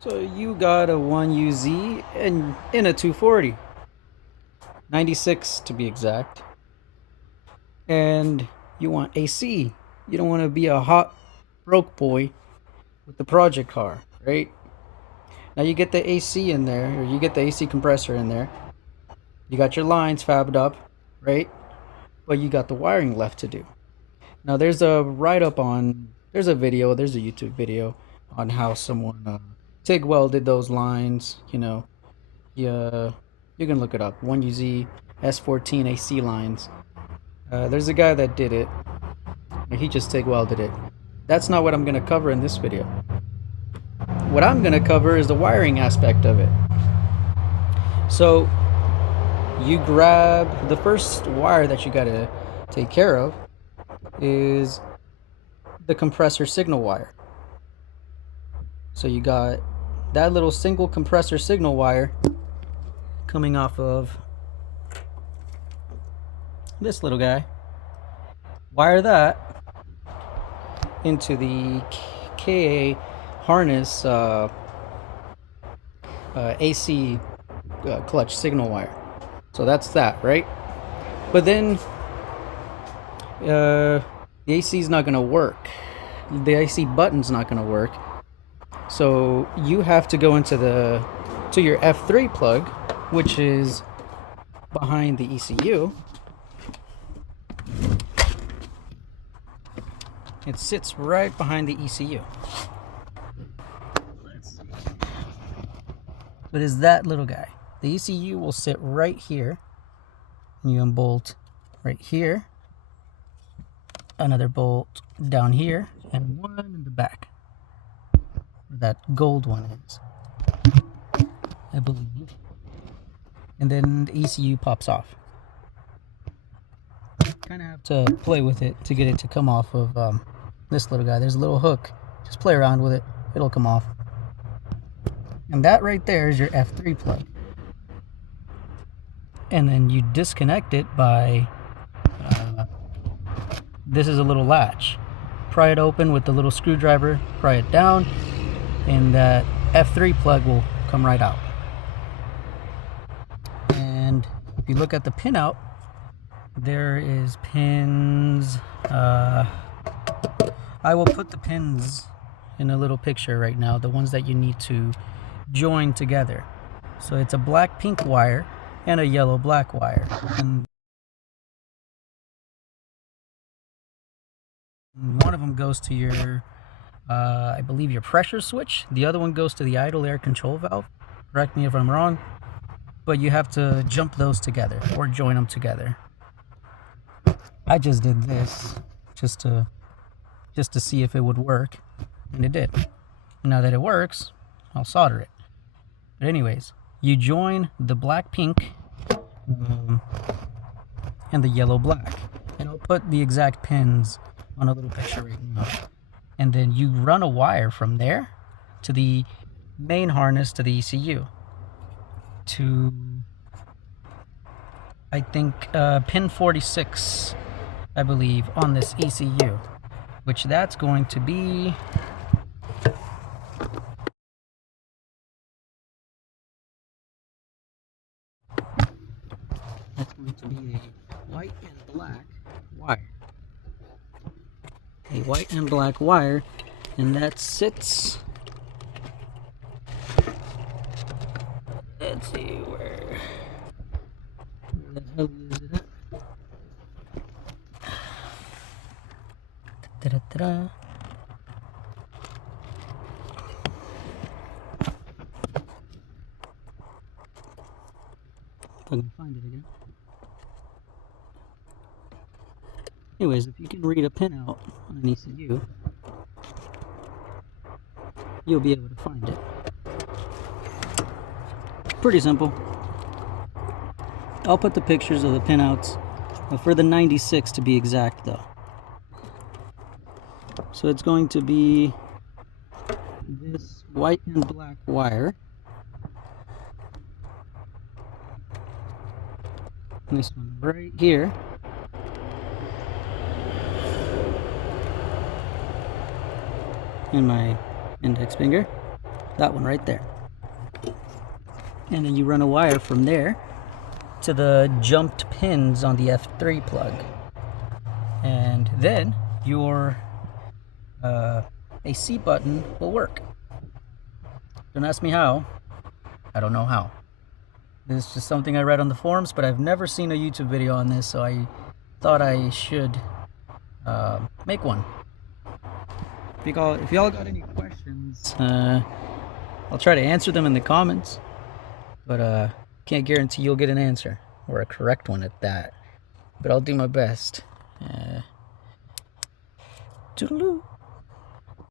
So you got a 1UZ and in a 240, 96 to be exact, and you want AC. You don't want to be a hot broke boy with the project car, right? Now you get the AC in there, or you get the AC compressor in there. You got your lines fabbed up, right? But you got the wiring left to do. Now there's a write up on, there's a video, there's a YouTube video on how someone TIG welded those lines. Yeah, you can look it up. 1UZ S14 AC lines. There's a guy that did it. He just TIG welded it. That's not what I'm gonna cover in this video. What I'm gonna cover is the wiring aspect of it. So you grab the first wire that you gotta take care of is the compressor signal wire. So you got that little single compressor signal wire coming off of this little guy. Wire that into the KA harness AC clutch signal wire. So that's that, right? But then the AC is not going to work. The AC button's not going to work. So you have to go into your F3 plug, which is behind the ECU. It sits right behind the ECU. But it's that little guy. The ECU will sit right here. And you unbolt right here. Another bolt down here. And one in the back. Where that gold one is, I believe. And then the ECU pops off. Kind of have to play with it to get it to come off of this little guy. There's a little hook. Just play around with it. It'll come off. And that right there is your F3 plug. And then you disconnect it by, this is a little latch. Pry it open with the little screwdriver, pry it down, and that F3 plug will come right out. And if you look at the pinout, there is pins. I will put the pins in a little picture right now, the ones that you need to join together. So it's a black pink wire and a yellow black wire. And one of them goes to your, I believe, your pressure switch. The other one goes to the idle air control valve. Correct me if I'm wrong. But you have to jump those together or join them together. I just did this just to see if it would work, and it did. Now that it works, I'll solder it. But anyways, you join the black pink and the yellow black, and I'll put the exact pins on a little picture right now. And then you run a wire from there to the main harness to the ECU to, I think, pin 46, I believe, on this ECU, which that's going to be a white and black wire. A white and black wire, and that sits, let's see, where the hell is it at? Ta-da-ta-da. If I can find it again. Anyways, if you can read a pinout on an ECU, you'll be able to find it. Pretty simple. I'll put the pictures of the pinouts for the 96 to be exact, though. So it's going to be this white and black wire. And this one right here. In my index finger. That one right there. And then you run a wire from there to the jumped pins on the F3 plug. And then your AC button will work. Don't ask me how. I don't know how. This is just something I read on the forums, but I've never seen a YouTube video on this, so I thought I should make one. If y'all got any questions, I'll try to answer them in the comments, but can't guarantee you'll get an answer, or a correct one at that. But I'll do my best. Toodaloo.